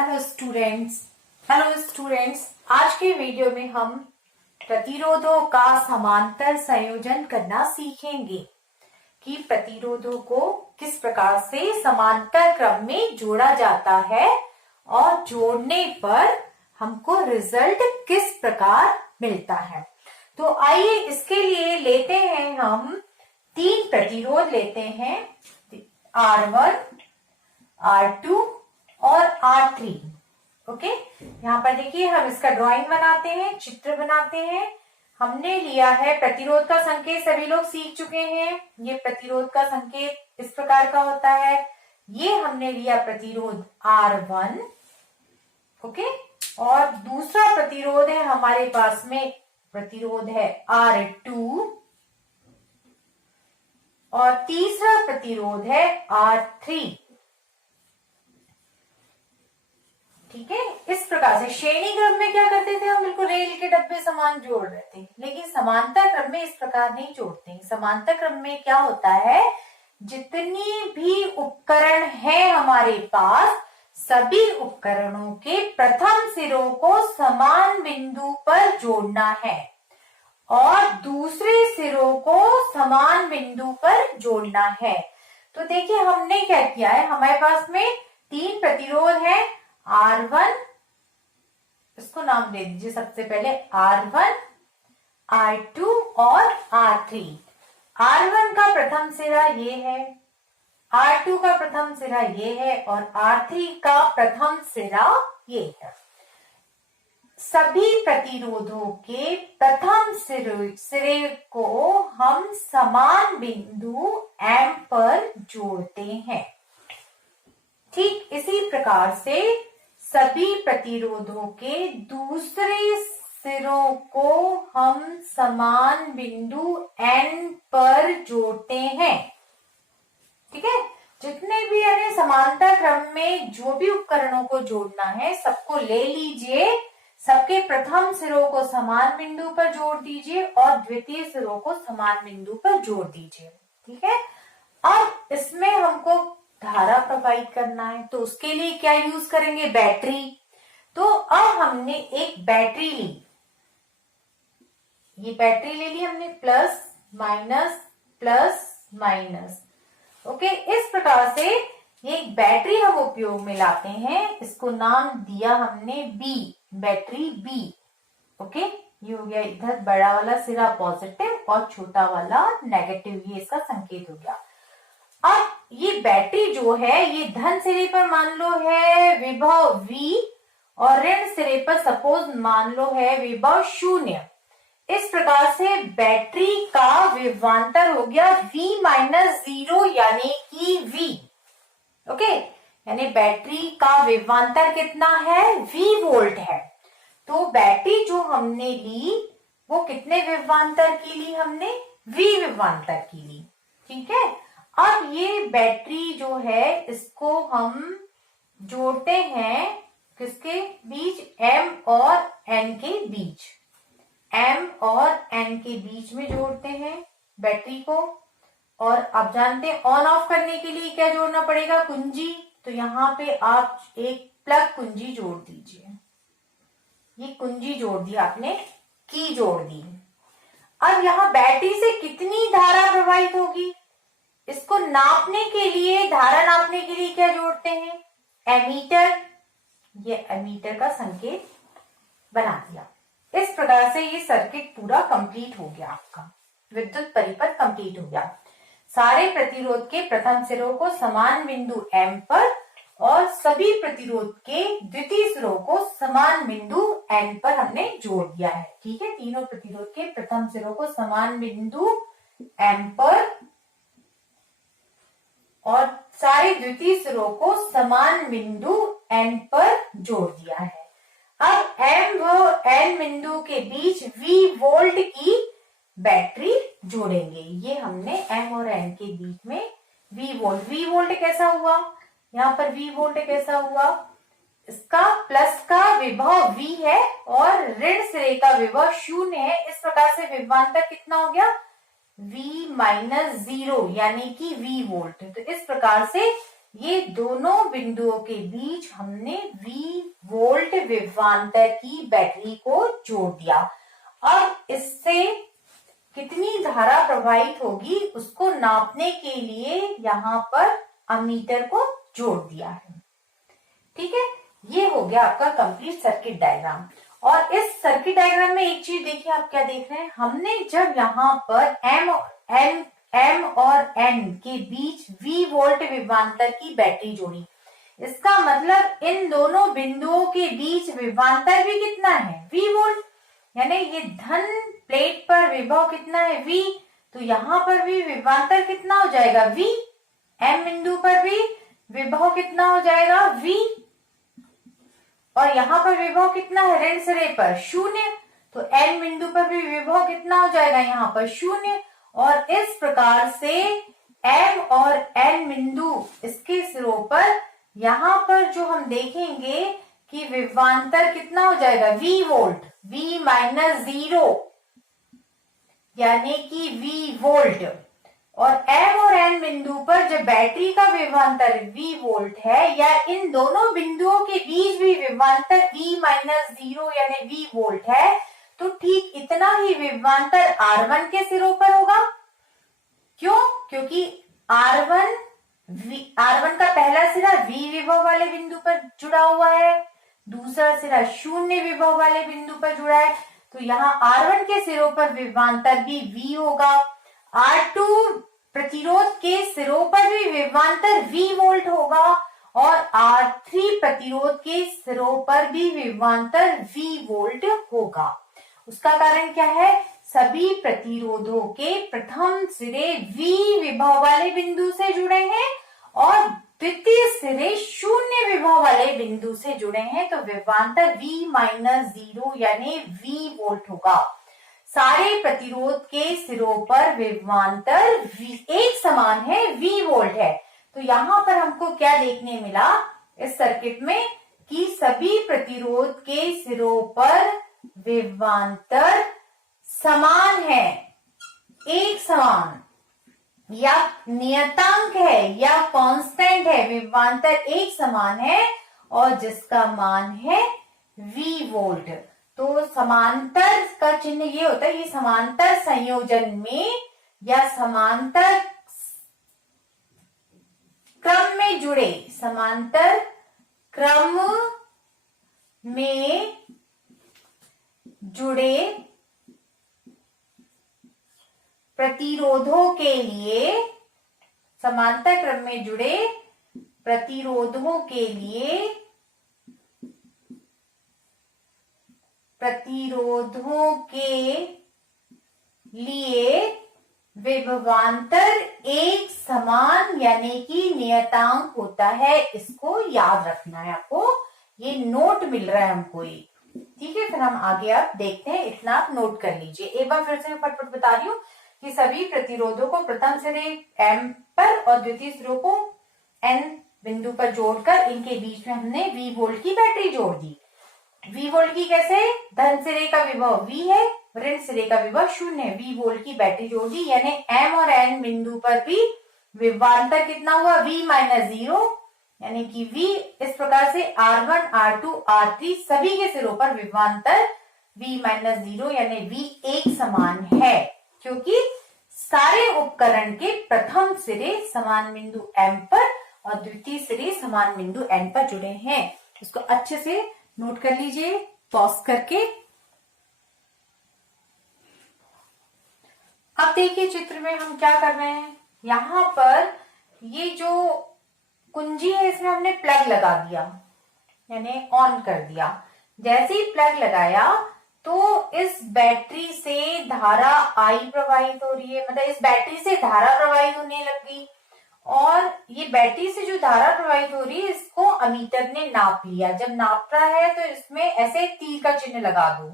Hello students, आज के video में हम प्रतिरोधों का समांतर संयोजन करना सीखेंगे कि प्रतिरोधों को किस प्रकार से समांतर क्रम में जोड़ा जाता है और जोड़ने पर हमको रिजल्ट किस प्रकार मिलता है। तो आइए इसके लिए लेते हैं, हम 3 प्रतिरोध लेते हैं, R1, R2 और R3। ओके, यहाँ पर देखिए हम इसका ड्राइंग बनाते हैं, चित्र बनाते हैं। हमने लिया है प्रतिरोध का संकेत, सभी लोग सीख चुके हैं। ये प्रतिरोध का संकेत इस प्रकार का होता है। ये हमने लिया प्रतिरोध R1, ओके, और दूसरा प्रतिरोध है हमारे पास में, प्रतिरोध है R2 और तीसरा प्रतिरोध है R3। ठीक है, इस प्रकार से श्रेणी क्रम में क्या करते थे हम, बिल्कुल रेल के डब्बे समान जोड़ रहे थे, लेकिन समांतर क्रम में इस प्रकार नहीं जोड़ते। समांतर क्रम में क्या होता है, जितनी भी उपकरण है हमारे पास, सभी उपकरणों के प्रथम सिरों को समान बिंदु पर जोड़ना है और दूसरे सिरों को समान बिंदु पर जोड़ना है। तो देखिए हमने क्या किया है, हमारे पास में 3 प्रतिरोध है, R1, इसको नाम दे दीजिए सबसे पहले R1, R2 और R3। R1 का प्रथम सिरा ये है, R2 का प्रथम सिरा ये है और R3 का प्रथम सिरा ये है। सभी प्रतिरोधों के प्रथम सिरे को हम समान बिंदु M पर जोड़ते हैं। ठीक इसी प्रकार से सभी प्रतिरोधों के दूसरे सिरों को हम समान बिंदु N पर जोड़ते हैं। ठीक है, जितने भी यानी समांतर क्रम में जो भी उपकरणों को जोड़ना है, सबको ले लीजिए, सबके प्रथम सिरों को समान बिंदु पर जोड़ दीजिए और द्वितीय सिरों को समान बिंदु पर जोड़ दीजिए। ठीक है, अब इसमें हमको धारा प्रवाहित करना है, तो उसके लिए क्या यूज करेंगे, बैटरी। तो अब हमने एक बैटरी ली, ये बैटरी ले ली हमने, प्लस माइनस। ओके, इस प्रकार से ये एक बैटरी हम उपयोग में लाते हैं। इसको नाम दिया हमने बी, बैटरी बी। ओके, ये हो गया इधर बड़ा वाला सिरा पॉजिटिव और छोटा वाला नेगेटिव, ये इसका संकेत हो गया। अब ये बैटरी जो है, ये धन सिरे पर मान लो है विभव V और ऋण सिरे पर सपोज मान लो है विभव 0। इस प्रकार से बैटरी का विभवांतर हो गया V-0 यानी कि V। ओके, यानी बैटरी का विभवांतर कितना है, V वोल्ट है। तो बैटरी जो हमने ली वो कितने विभवांतर की ली, हमने V विभवांतर की ली। ठीक है, अब ये बैटरी जो है इसको हम जोड़ते हैं किसके बीच, M और N के बीच, M और N के बीच में जोड़ते हैं बैटरी को। और अब जानते हैं ऑन ऑफ करने के लिए क्या जोड़ना पड़ेगा, कुंजी। तो यहाँ पे आप एक प्लग कुंजी जोड़ दीजिए, ये कुंजी जोड़ दी आपने, की जोड़ दी। अब यहाँ बैटरी से कितनी धारा प्रवाहित होगी, इसको नापने के लिए, धारा नापने के लिए क्या जोड़ते हैं, एमीटर। ये एमीटर का संकेत बना दिया। इस प्रकार से ये सर्किट पूरा कंप्लीट हो गया, आपका विद्युत परिपथ कंप्लीट हो गया। सारे प्रतिरोध के प्रथम सिरों को समान बिंदु M पर और सभी प्रतिरोध के द्वितीय सिरों को समान बिंदु N पर हमने जोड़ दिया है। ठीक है, तीनों प्रतिरोध के प्रथम सिरों को समान बिंदु M पर और सारे द्वितीय सिरों को समान बिंदु N पर जोड़ दिया है। अब M व N बिंदु के बीच V वोल्ट की बैटरी जोड़ेंगे। ये हमने M और N के बीच में V वोल्ट कैसा हुआ, यहाँ पर V वोल्ट कैसा हुआ, इसका प्लस का विभव V है और ऋण सिरे का विभव 0 है। इस प्रकार से विभवांतर कितना हो गया, V-0 यानी कि V वोल्ट। तो इस प्रकार से ये दोनों बिंदुओं के बीच हमने V वोल्ट विभवांतर की बैटरी को जोड़ दिया। अब इससे कितनी धारा प्रवाहित होगी उसको नापने के लिए यहाँ पर अमीटर को जोड़ दिया है। ठीक है, ये हो गया आपका कंप्लीट सर्किट डायग्राम। और इस सर्किट डायग्राम में एक चीज देखिए, आप क्या देख रहे हैं, हमने जब यहाँ पर M और N के बीच V वोल्ट विभवांतर की बैटरी जोड़ी, इसका मतलब इन दोनों बिंदुओं के बीच विभवांतर भी कितना है, V वोल्ट, यानी ये धन प्लेट पर विभव कितना है, V, तो यहाँ पर भी विभवांतर कितना हो जाएगा, V। M बिंदु पर भी विभव कितना हो जाएगा, V, और यहाँ पर विभव कितना है ऋण सिरे पर, 0, तो N बिंदु पर भी विभव कितना हो जाएगा यहाँ पर 0। और इस प्रकार से M और N बिंदु इसके सिरों पर यहाँ पर जो हम देखेंगे कि विभवांतर कितना हो जाएगा, V वोल्ट, V माइनस 0, यानी कि V वोल्ट। और M और N बिंदु पर जब बैटरी का विभवांतर V वोल्ट है, या इन दोनों बिंदुओं के बीच भी विभवांतर V माइनस 0 यानी V वोल्ट है, तो ठीक इतना ही विभवांतर R1 के सिरों पर होगा। क्यों? क्योंकि R1 का पहला सिरा V विभव वाले बिंदु पर जुड़ा हुआ है, दूसरा सिरा 0 विभव वाले बिंदु पर जुड़ा है, तो यहाँ R1 के सिरों पर विभवांतर भी V होगा। R2 प्रतिरोध के सिरों पर भी विभवांतर V वोल्ट होगा, और R3 प्रतिरोध के सिरों पर भी विभवांतर V वोल्ट होगा। उसका कारण क्या है, सभी प्रतिरोधों के प्रथम सिरे V विभव वाले बिंदु से जुड़े हैं और द्वितीय सिरे 0 विभव वाले बिंदु से जुड़े हैं, तो विभवांतर V माइनस 0 यानी V वोल्ट होगा। सारे प्रतिरोध के सिरों पर विभवांतर एक समान है, V वोल्ट है। तो यहाँ पर हमको क्या देखने मिला इस सर्किट में कि सभी प्रतिरोध के सिरों पर विभवांतर समान है, एक समान, या नियतांक है या कांस्टेंट है, विभवांतर एक समान है और जिसका मान है V वोल्ट। तो समांतर का चिन्ह ये होता है, ये समांतर संयोजन में या समांतर क्रम में जुड़े, समांतर क्रम में जुड़े प्रतिरोधों के लिए, समांतर क्रम में जुड़े प्रतिरोधों के लिए विभवांतर एक समान यानी कि नियतांक होता है। इसको याद रखना है आपको, ये नोट मिल रहा है हमको ये, ठीक है। फिर हम आगे आप देखते हैं, इतना आप नोट कर लीजिए। एक बार फिर से मैं फटफट बता रही हूँ कि सभी प्रतिरोधों को प्रथम सिरे M पर और द्वितीय सिरों को N बिंदु पर जोड़कर इनके बीच में हमने V वोल्ट की बैटरी जोड़ दी। V वोल्ट की कैसे, धन सिरे का विभव V है, ऋण सिरे का विभव 0 है, V वोल्ट की बैटरी जोड़ दी, यानी M और N बिंदु पर भी विभवांतर कितना हुआ, V माइनस 0, यानी कि V इस प्रकार से R1, R2, R3 सभी के सिरों पर विभवांतर V माइनस 0 यानी V एक समान है, क्योंकि सारे उपकरण के प्रथम सिरे समान बिंदु M पर और द्वितीय सिरे समान बिंदु N पर जुड़े हैं। इसको अच्छे से नोट कर लीजिए पॉज करके। अब देखिए चित्र में हम क्या कर रहे हैं, यहाँ पर ये जो कुंजी है इसमें हमने प्लग लगा दिया, यानी ऑन कर दिया। जैसे ही प्लग लगाया तो इस बैटरी से धारा I प्रवाहित हो रही है, मतलब इस बैटरी से धारा प्रवाहित होने लगी, और ये बैटरी से जो धारा प्रवाहित हो रही है इसको अमीटर ने नाप लिया। जब नाप रहा है तो इसमें ऐसे तीर का चिन्ह लगा दो,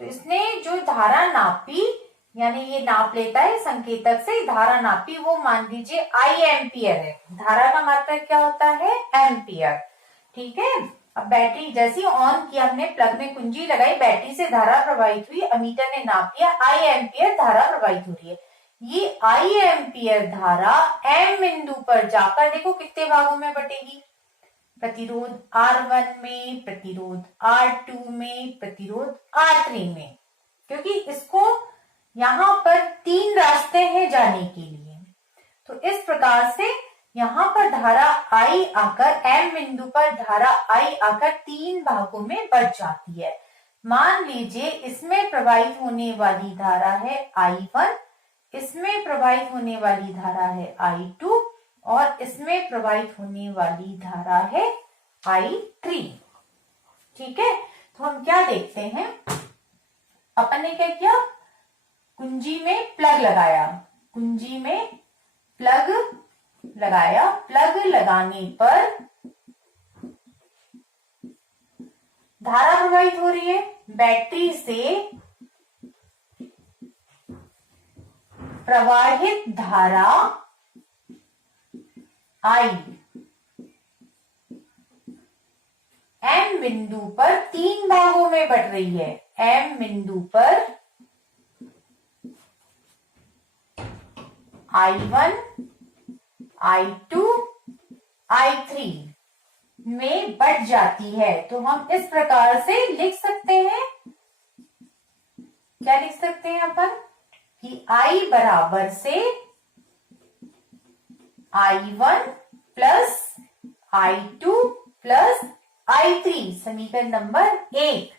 तो इसने जो धारा नापी, यानी ये नाप लेता है संकेतक से धारा नापी, वो मान लीजिए I एम्पियर है। धारा का मात्रक क्या होता है, एम्पियर, ठीक है। अब बैटरी जैसे ही ऑन किया, हमने प्लग में कुंजी लगाई, बैटरी से धारा प्रवाहित हुई, अमीटर ने नाप लिया I एम्पियर धारा प्रवाहित हो रही है। ये I एम्पियर धारा M बिंदु पर जाकर देखो कितने भागों में बटेगी। प्रतिरोध R1 में, प्रतिरोध R2 में, प्रतिरोध R3 में, क्योंकि इसको यहां पर 3 रास्ते हैं जाने के लिए। तो इस प्रकार से यहां पर धारा I आकर M बिंदु पर धारा I आकर 3 भागों में बट जाती है। मान लीजिए इसमें प्रवाहित होने वाली धारा है I1, इसमें प्रवाहित होने वाली धारा है I2 और इसमें प्रवाहित होने वाली धारा है I3। ठीक है, तो हम क्या देखते हैं, अपन ने क्या किया, कुंजी में प्लग लगाया, कुंजी में प्लग लगाया, प्लग लगाने पर धारा प्रवाहित हो रही है। बैटरी से प्रवाहित धारा I M बिंदु पर 3 भागों में बट रही है। M बिंदु पर I1, I2, I3 में बट जाती है। तो हम इस प्रकार से लिख सकते हैं, क्या लिख सकते हैं अपन, कि I बराबर से I1 plus I2 plus I3, समीकरण नंबर 1।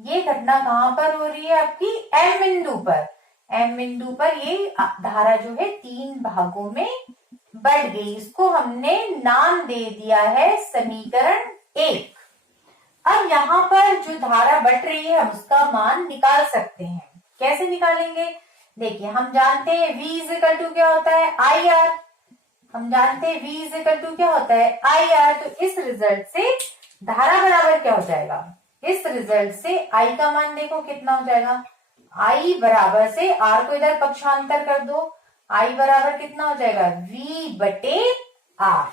ये घटना कहां पर हो रही है, आपकी M बिंदु पर। M बिंदु पर ये धारा जो है 3 भागों में बढ़ गई, इसको हमने नाम दे दिया है समीकरण 1। अब यहाँ पर जो धारा बढ़ रही है हम उसका मान निकाल सकते हैं। कैसे निकालेंगे, देखिए हम जानते हैं V इक्वल टू क्या होता है, IR। हम जानते हैं V इक्वल टू क्या होता है, IR। तो इस रिजल्ट से धारा बराबर क्या हो जाएगा, इस रिजल्ट से I का मान देखो कितना हो जाएगा, I बराबर से R को इधर पक्षांतर कर दो, I बराबर कितना हो जाएगा, V बटे R।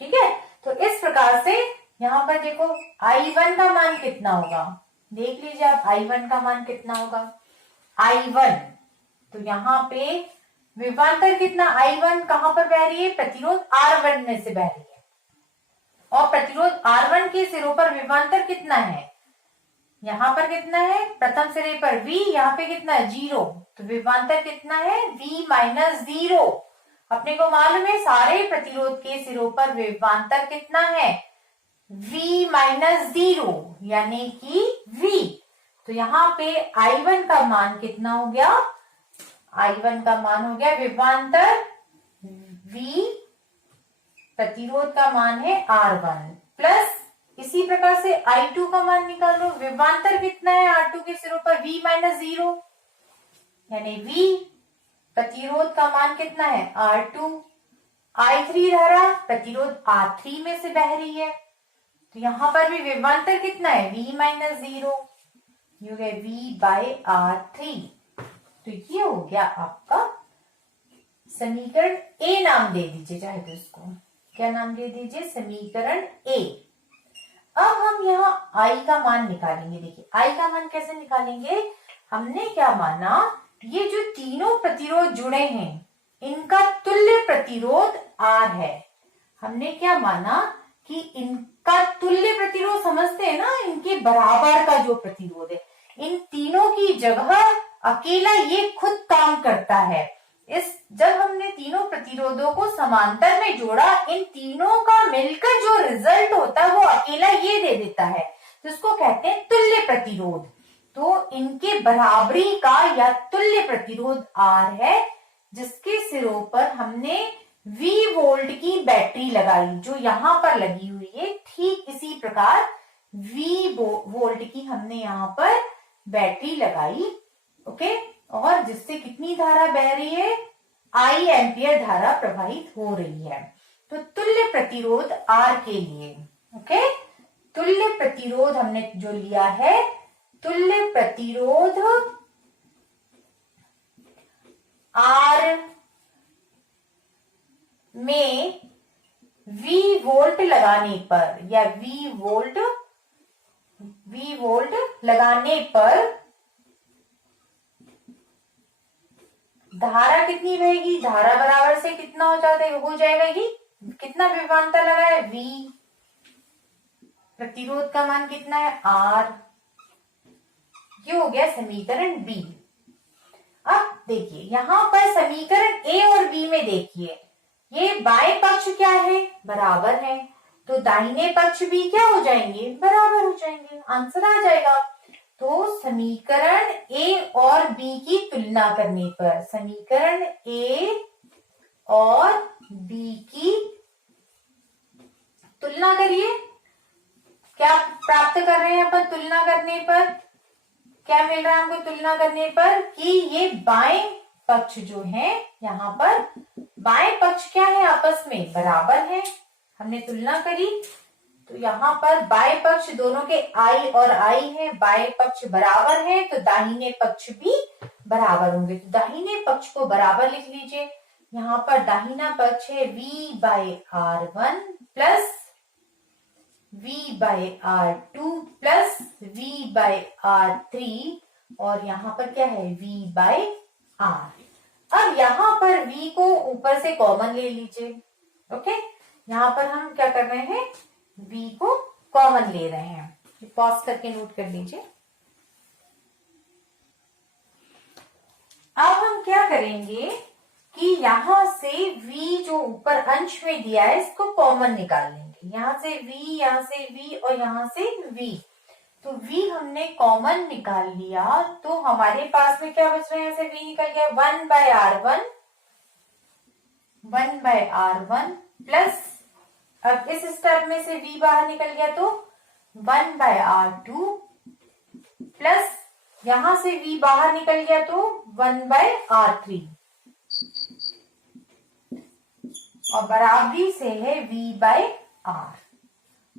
ठीक है, तो इस प्रकार से यहाँ पर देखो I1 का मान कितना होगा, देख लीजिए आप I1 का मान कितना होगा। I1, तो यहाँ पे विभवांतर कितना, I1 कहां पर बह रही है, प्रतिरोध R1 में से बह रही है, और प्रतिरोध R1 के सिरों पर विभवांतर कितना है, यहाँ पर कितना है, प्रथम सिरे पर V, यहाँ पे कितना है 0, तो विभवांतर कितना है V माइनस 0। अपने को मालूम है सारे प्रतिरोध के सिरों पर विभवांतर कितना है, V माइनस 0 यानी कि V। तो यहाँ पे I1 का मान कितना हो गया, I1 का मान हो गया विभवांतर V, प्रतिरोध का मान है R1 प्लस, इसी प्रकार से I2 का मान निकालो, विभवांतर कितना है R2 के सिरों पर V माइनस 0 यानी V, प्रतिरोध का मान कितना है R2। I3 धारा प्रतिरोध R3 में से बह रही है, तो यहां पर भी विभवांतर कितना है V माइनस 0, ये हो गया V बाय R3। तो ये हो गया आपका समीकरण A, नाम दे दीजिए चाहे तो इसको, क्या नाम दे दीजिए, समीकरण A। अब हम यहाँ I का मान निकालेंगे। देखिए I का मान कैसे निकालेंगे, हमने क्या माना, ये जो तीनों प्रतिरोध जुड़े हैं इनका तुल्य प्रतिरोध R है। हमने क्या माना कि इनका तुल्य प्रतिरोध समझते हैं ना, इनके बराबर का जो प्रतिरोध है, इन तीनों की जगह अकेला ये खुद काम करता है। इस जब हमने तीनों प्रतिरोधों को समांतर में जोड़ा, इन तीनों का मिलकर जो रिजल्ट होता है वो अकेला ये दे देता है, तो इसको कहते हैं तुल्य प्रतिरोध। तो इनके बराबरी का या तुल्य प्रतिरोध R है, जिसके सिरों पर हमने V वोल्ट की बैटरी लगाई, जो यहां पर लगी हुई है। ठीक इसी प्रकार V वोल्ट की हमने यहाँ पर बैटरी लगाई, ओके, और जिससे कितनी धारा बह रही है, I एम्पियर धारा प्रवाहित हो रही है। तो तुल्य प्रतिरोध R के लिए, ओके, तुल्य प्रतिरोध हमने जो लिया है, तुल्य प्रतिरोध R में V वोल्ट लगाने पर या V वोल्ट लगाने पर धारा कितनी बहेगी, धारा बराबर से कितना हो जाएगा, ये कितना विभवांतर लगा है V, प्रतिरोध का मान कितना है R। ये हो गया समीकरण B। अब देखिए यहाँ पर समीकरण A और B में देखिए, ये बाएं पक्ष क्या है, बराबर है, तो दाहिने पक्ष भी क्या हो जाएंगे, बराबर हो जाएंगे, आंसर आ जाएगा। तो समीकरण A और B की तुलना करने पर, समीकरण A और B की तुलना करिए, क्या प्राप्त कर रहे हैं अपन तुलना करने पर, क्या मिल रहा है हमको तुलना करने पर कि ये बाएं पक्ष जो है, यहाँ पर बाएं पक्ष क्या है, आपस में बराबर है। हमने तुलना करी तो यहाँ पर बाएं पक्ष दोनों के I और I है, बाएं पक्ष बराबर है तो दाहिने पक्ष भी बराबर होंगे, तो दाहिने पक्ष को बराबर लिख लीजिए। यहाँ पर दाहिना पक्ष है V/R1 plus V/R2 plus V/R3 और यहाँ पर क्या है V/R। अब यहाँ पर V को ऊपर से कॉमन ले लीजिए। ओके, यहाँ पर हम क्या कर रहे हैं, V को कॉमन ले रहे हैं। पॉज करके नोट कर लीजिए। अब हम क्या करेंगे कि यहाँ से V जो ऊपर अंश में दिया है इसको कॉमन निकाल लेंगे। यहाँ से V, यहाँ से V और यहाँ से V, तो V हमने कॉमन निकाल लिया तो हमारे पास में क्या बच रहा है, यहाँ से V निकल गया 1/R1 प्लस, अब इस स्टेप में से V बाहर निकल गया तो 1/R2 प्लस, यहां से V बाहर निकल गया तो 1/R3 और बराबरी से है V/R।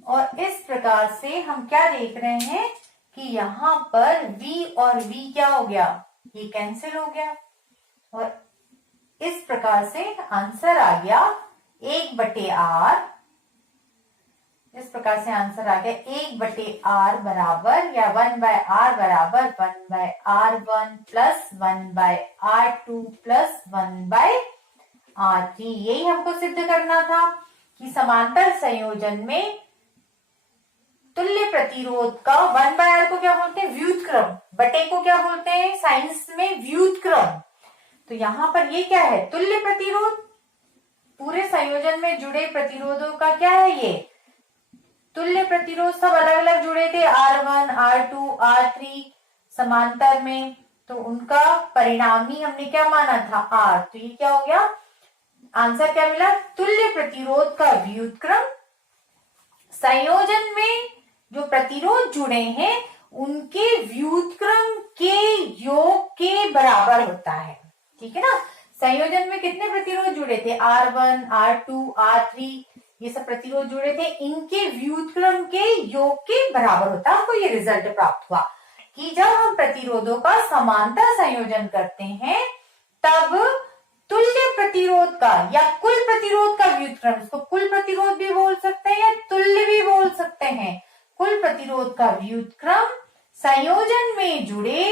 और इस प्रकार से हम क्या देख रहे हैं कि यहाँ पर V और V क्या हो गया, ये कैंसिल हो गया और इस प्रकार से आंसर आ गया 1/R। इस प्रकार से आंसर आ गया 1/R बराबर या 1/R बराबर 1/R1 plus 1/R2 plus 1/R3। यही हमको सिद्ध करना था कि समांतर संयोजन में तुल्य प्रतिरोध का 1/R को क्या बोलते हैं, व्युत्क्रम, बटे को क्या बोलते हैं साइंस में, व्युत्क्रम। तो यहाँ पर ये क्या है, तुल्य प्रतिरोध, पूरे संयोजन में जुड़े प्रतिरोधों का क्या है, ये तुल्य प्रतिरोध सब अलग अलग जुड़े थे, R1, R2, R3 समांतर में, तो उनका परिणामी हमने क्या माना था, R। तो ये क्या हो गया, आंसर क्या मिला, तुल्य प्रतिरोध का व्युत्क्रम संयोजन में जो प्रतिरोध जुड़े हैं उनके व्युत्क्रम के योग के बराबर होता है। ठीक है ना, संयोजन में कितने प्रतिरोध जुड़े थे, R1, R2, R3, ये सब प्रतिरोध जुड़े थे, इनके व्युत्क्रम के योग के बराबर होता है। हमको ये रिजल्ट प्राप्त हुआ कि जब हम प्रतिरोधों का समांतर संयोजन करते हैं तब तुल्य प्रतिरोध का या कुल प्रतिरोध का व्युत्क्रम, इसको कुल प्रतिरोध भी बोल सकते हैं या तुल्य भी बोल सकते हैं, कुल प्रतिरोध का व्युत्क्रम संयोजन में जुड़े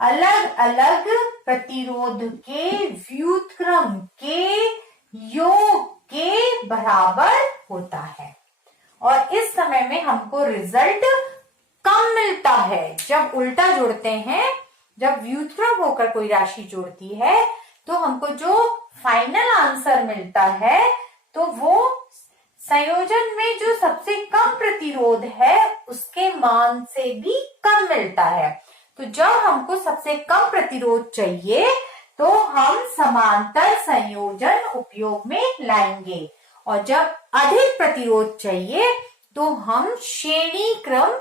अलग अलग प्रतिरोध के व्युत्क्रम के योग के बराबर होता है। और इस समय में हमको रिजल्ट कम मिलता है जब उल्टा जोड़ते हैं, जब व्युत्क्रम होकर कोई राशि जोड़ती है तो हमको जो फाइनल आंसर मिलता है तो वो संयोजन में जो सबसे कम प्रतिरोध है उसके मान से भी कम मिलता है। तो जब हमको सबसे कम प्रतिरोध चाहिए तो हम समांतर संयोजन उपयोग में लाएंगे और जब अधिक प्रतिरोध चाहिए तो हम श्रेणी क्रम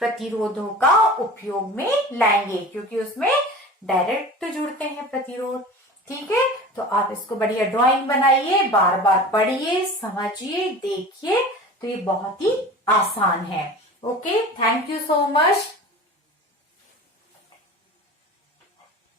प्रतिरोधों का उपयोग में लाएंगे, क्योंकि उसमें डायरेक्ट जुड़ते हैं प्रतिरोध। ठीक है, तो आप इसको बढ़िया ड्राइंग बनाइए, बार बार पढ़िए, समझिए, देखिए, तो ये बहुत ही आसान है। Okay, thank you so much.